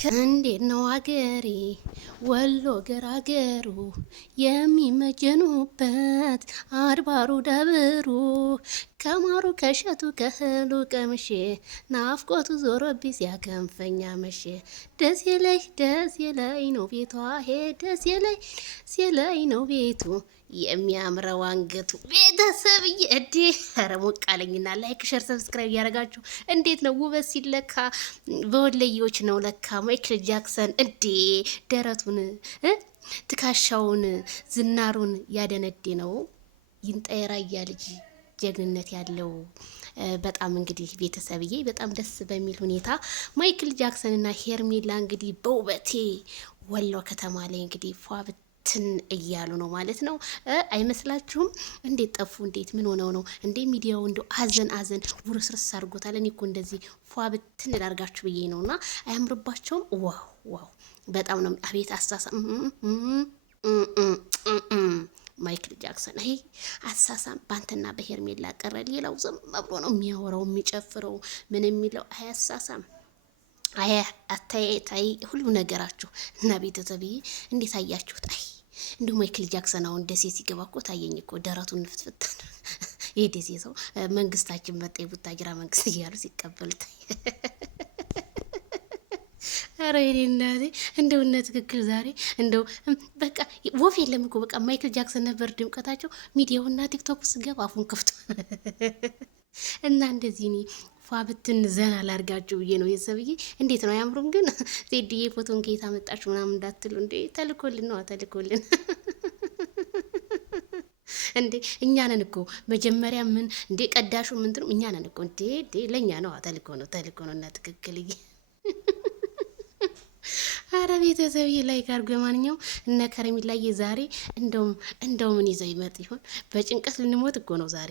እንዴት ነው አገሬ ወሎ ገራገሩ የሚመጀኑበት አድባሩ ደብሩ ከማሩ ከሸቱ ከህሉ ቀምሼ ናፍቆቱ ዞሮብኝ ሲያከንፈኛ መሼ ደስ የላይ ነው ቤቷ ደስ የላይ ነው ቤቱ የሚያምረው አንገቱ ቤተሰብዬ እዴ ኧረ ሞቅ አለኝና ላይክ ሸር ሰብስክራይብ እያደረጋችሁ እንዴት ነው ውበት ሲለካ በወለዮች ነው ለካ ማይክል ጃክሰን እንዴ ደረቱን ትካሻውን ዝናሩን ያደነዴ ነው ይንጠራያ ልጅ ጀግንነት ያለው በጣም እንግዲህ ቤተሰብዬ በጣም ደስ በሚል ሁኔታ ማይክል ጃክሰን እና ሄርሜላ እንግዲህ በውበቴ ወሎ ከተማ ላይ እንግዲህ ፏብትን እያሉ ነው ማለት ነው። አይመስላችሁም? እንዴት ጠፉ? እንዴት ምን ሆነው ነው እንዴ? ሚዲያው እንደው አዘን ውርስርስ አድርጎታል። እኔ እኮ እንደዚህ ፏብትን ላርጋችሁ ብዬ ነውና አያምርባቸውም? ዋው በጣም ነው። አቤት አሳሳም ማይክል ጃክሰን ይሄ አሳሳም ባንተና በሄርሜላ ቀረ። ሌላው ዝም ብሎ ነው የሚያወራው የሚጨፍረው ምን የሚለው አያሳሳም። አታይ ሁሉ ነገራችሁ እና ቤተሰብዬ እንዴት አያችሁት? እንዲሁ ማይክል ጃክሰን አሁን ደሴ ሲገባ እኮ ታየኝ እኮ ደረቱን ፍትፍት ይሄ ደሴ ሰው መንግስታችን መጣ የቡታጅራ መንግስት እያሉ ሲቀበሉት አረ የኔ እናቴ እንደው እነ ትክክል ዛሬ እንደው በቃ ወፍ የለም እኮ በቃ ማይክል ጃክሰን ነበር ድምቀታቸው። ሚዲያውና ቲክቶክ ስገባ አፉን ከፍቶ እና እንደዚህ እኔ ፏብትን ዘና ላርጋችሁ ብዬ ነው የሰብዬ። እንዴት ነው አያምሩም? ግን ዜድዬ ፎቶን ከየት አመጣችሁ ምናምን እንዳትሉ እንዴ ተልኮልን ነው ተልኮልን እንዴ እኛ ነን እኮ መጀመሪያ ምን እንዴ ቀዳሹ ምንድን ነው እኛ ነን እኮ እንዴ ለኛ ነው ተልኮ ነው እና ትክክል አረ ቤተሰብ ላይክ አድርጉ። የማንኛውም እነ ከረሚላዬ ዛሬ እንደው ምን ይዘው ይመጥ ይሆን? በጭንቀት ልንሞት እኮ ነው ዛሬ።